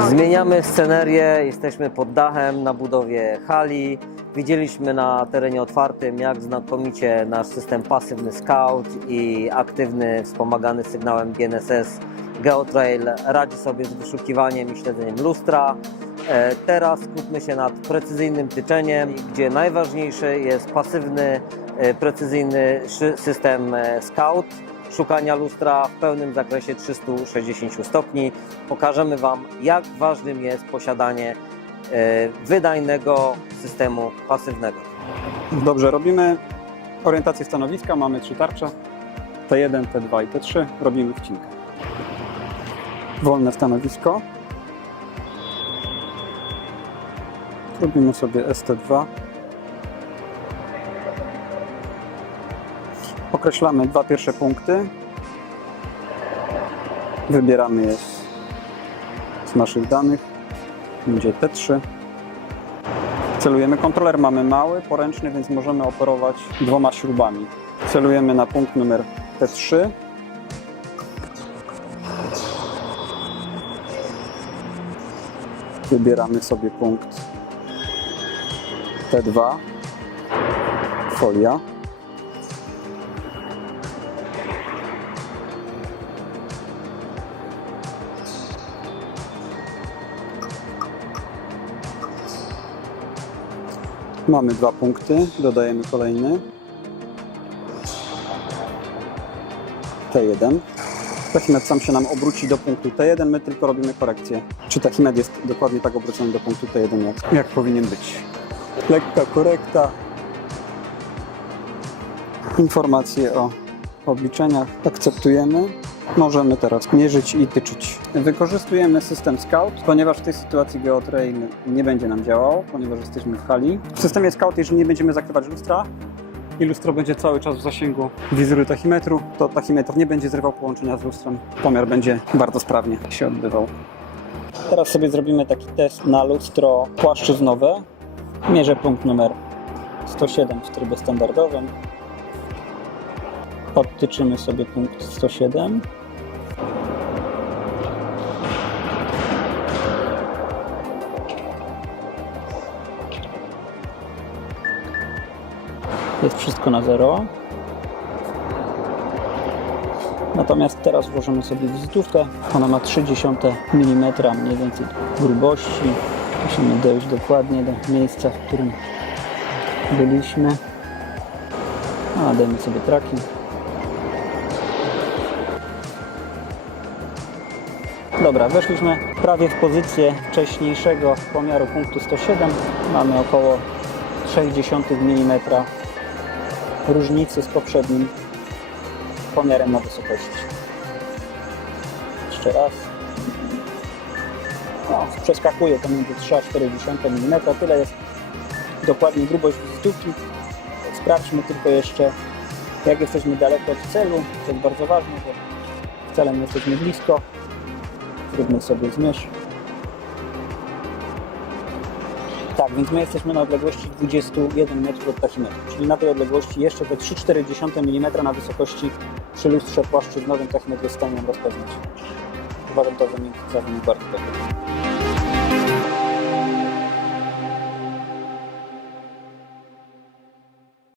Zmieniamy scenerię, jesteśmy pod dachem na budowie hali. Widzieliśmy na terenie otwartym, jak znakomicie nasz system pasywny Scout i aktywny, wspomagany sygnałem GNSS GeoTrail radzi sobie z wyszukiwaniem i śledzeniem lustra. E, Teraz skupmy się nad precyzyjnym tyczeniem, gdzie najważniejszy jest pasywny, e, precyzyjny system e, Scout szukania lustra w pełnym zakresie 360 stopni. Pokażemy Wam, jak ważnym jest posiadanie e, wydajnego systemu pasywnego. Dobrze, robimy orientację stanowiska, mamy trzy tarcze. T1, T2 i T3. Robimy wcinkę. Wolne stanowisko. Robimy sobie ST2. Określamy dwa pierwsze punkty. Wybieramy je z, naszych danych. Będzie T3. Celujemy. Kontroler mamy mały, poręczny, więc możemy operować dwoma śrubami. Celujemy na punkt numer T3. Wybieramy sobie punkt T2. Folia. Mamy dwa punkty, dodajemy kolejny. T1. Tachimet sam się nam obróci do punktu T1, my tylko robimy korekcję. Czy Tachimet jest dokładnie tak obrócony do punktu T1, jak, jak powinien być. Lekka korekta. Informacje o obliczeniach akceptujemy. Możemy teraz mierzyć i tyczyć. Wykorzystujemy system Scout, ponieważ w tej sytuacji GeoTrail nie będzie nam działał, ponieważ jesteśmy w hali. W systemie Scout, jeżeli nie będziemy zakrywać lustra i lustro będzie cały czas w zasięgu wizury tachimetru, to tachimetr nie będzie zrywał połączenia z lustrem. Pomiar będzie bardzo sprawnie się odbywał. Teraz sobie zrobimy taki test na lustro płaszczyznowe. Mierzę punkt numer 107 w trybie standardowym. Odtyczymy sobie punkt 107. Jest wszystko na zero. Natomiast teraz włożymy sobie wizytówkę. Ona ma 0,3 mm mniej więcej grubości. Musimy dojść dokładnie do miejsca, w którym byliśmy. A, dajmy sobie tracking. Dobra, weszliśmy prawie w pozycję wcześniejszego pomiaru punktu 107. Mamy około 0,6 mm różnicy z poprzednim pomiarem na wysokości. Jeszcze raz. No, przeskakuje to między 3 a 0,4 mm. Tyle jest dokładnie grubość wizytówki. Sprawdźmy tylko jeszcze, jak jesteśmy daleko od celu. To jest bardzo ważne, bo celem jesteśmy blisko. Zróbmy sobie zmierz. Tak, więc my jesteśmy na odległości 21 metrów od tachimetru, czyli na tej odległości jeszcze te 3,4 mm na wysokości przy lustrze płaszczyznowym tachimetr w stanie rozpoznać. Uważam to za wynik bardzo dobry.